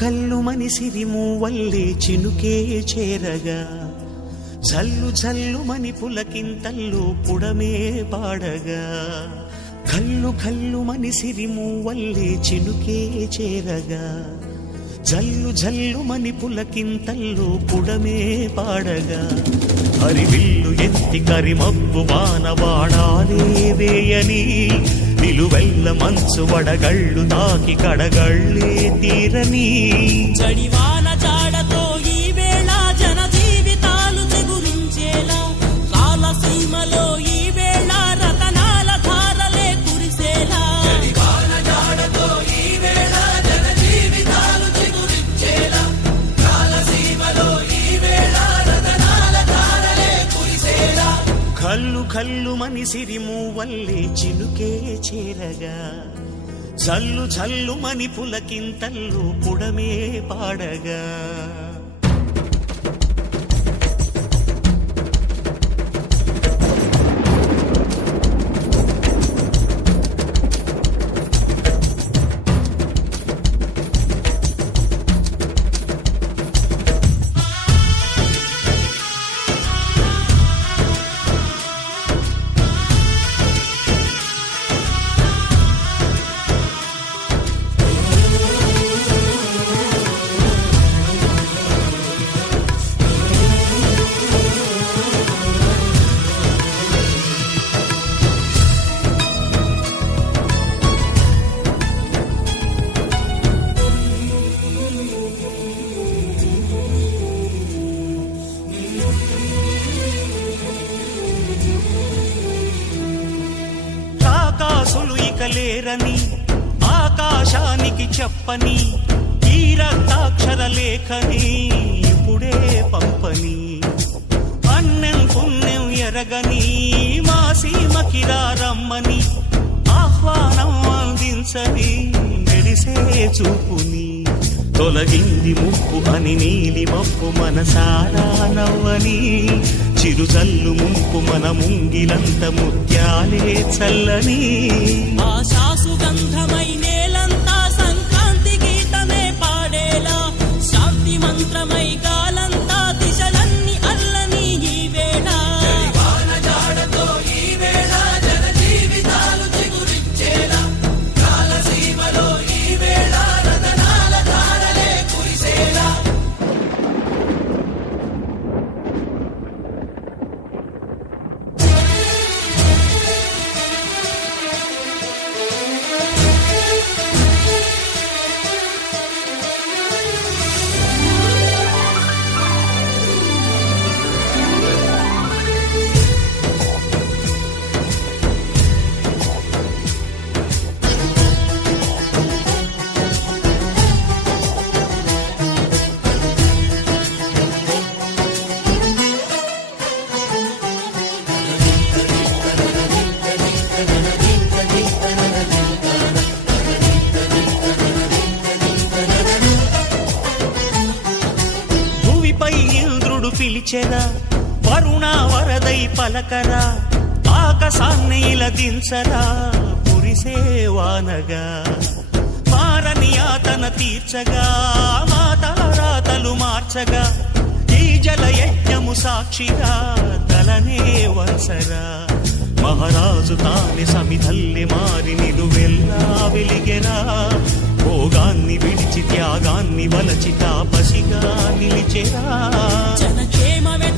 కల్లు మనిసిరి మూవల్లే చినుకే చేరగా జల్లు జల్లు మని పులకింతల్లు పుడమే పాడగా కల్లు కల్లు మనిసిరి మూవల్లే చినుకే చేరగా జల్లు జల్లు మని పులకింతల్లు పుడమే పాడగా హరివిల్లు ఎత్తి కరిమబ్బు వానవాడాలే వేయని నిలువెల్ల మంచు వడగళ్ళు తాకి కడగళ్ళే తీరని జడివాన జాడతో ఈ వేళ జన జీవితాలు చెగురించేలా రాలసీమలో ఈ వేళ రతనాల ధారలే కురిసేలా జడివాన జాడతో ఈ వేళ జన జీవితాలు చెగురించేలా రాలసీమలో ఈ వేళ రతనాల ధారలే కురిసేలా కల్లు కల్లు మనిసిరి మూవల్లే చినుకే చేరగా జల్లు జల్లు మని పులకింతల్లు పుడమే పాడగా ఆకాశులు ఇక లేరని ఆకాశానికి చెప్పని ఈ రక్తాక్షర లేఖని ఇప్పుడే పంపని అన్నం పుణ్యం ఎరగని మా సీమకి రమ్మని ఆహ్వానం అందించని మెరిసే చూపుని తొలగింది ముప్పు అని నీలి మప్పు మనసారా నవ్వని చిరుజల్లు ముంపు మన ముంగిలంత ముత్యాలే చల్లని ఆశా సుగంధమై నేలంతా సంక్రాంతి గీతమే పాడేలా శాంతి మంత్రమై గాలంతా దిశలన్నీ అల్లని ఈ వేళ జడివాన జాడతో ఈ వేళ జన జీవితాలు చెగురించేలా రాలసీమలో ఈ వేళ రతనాల ధారలే కురిసేలా భూమిపై ఇంద్రుడు పిలిచెరా వరుణ వరదై పలకరా ఆకాశాన్ని ఇలా దించరా పురిసే వానగా మారని ఆతన తీర్చగా మాతారాతలు మార్చగా ఈ జల యజ్ఞము సాక్షిగా తలనే వంసరా మహారాజు తాని సమిధల్లి మారి నిలువెల్లా వెలిగెరా భోగాన్ని విడిచి త్యాగాన్ని వలచి తాపసిగా నిలిచెరా జనక్షేమమే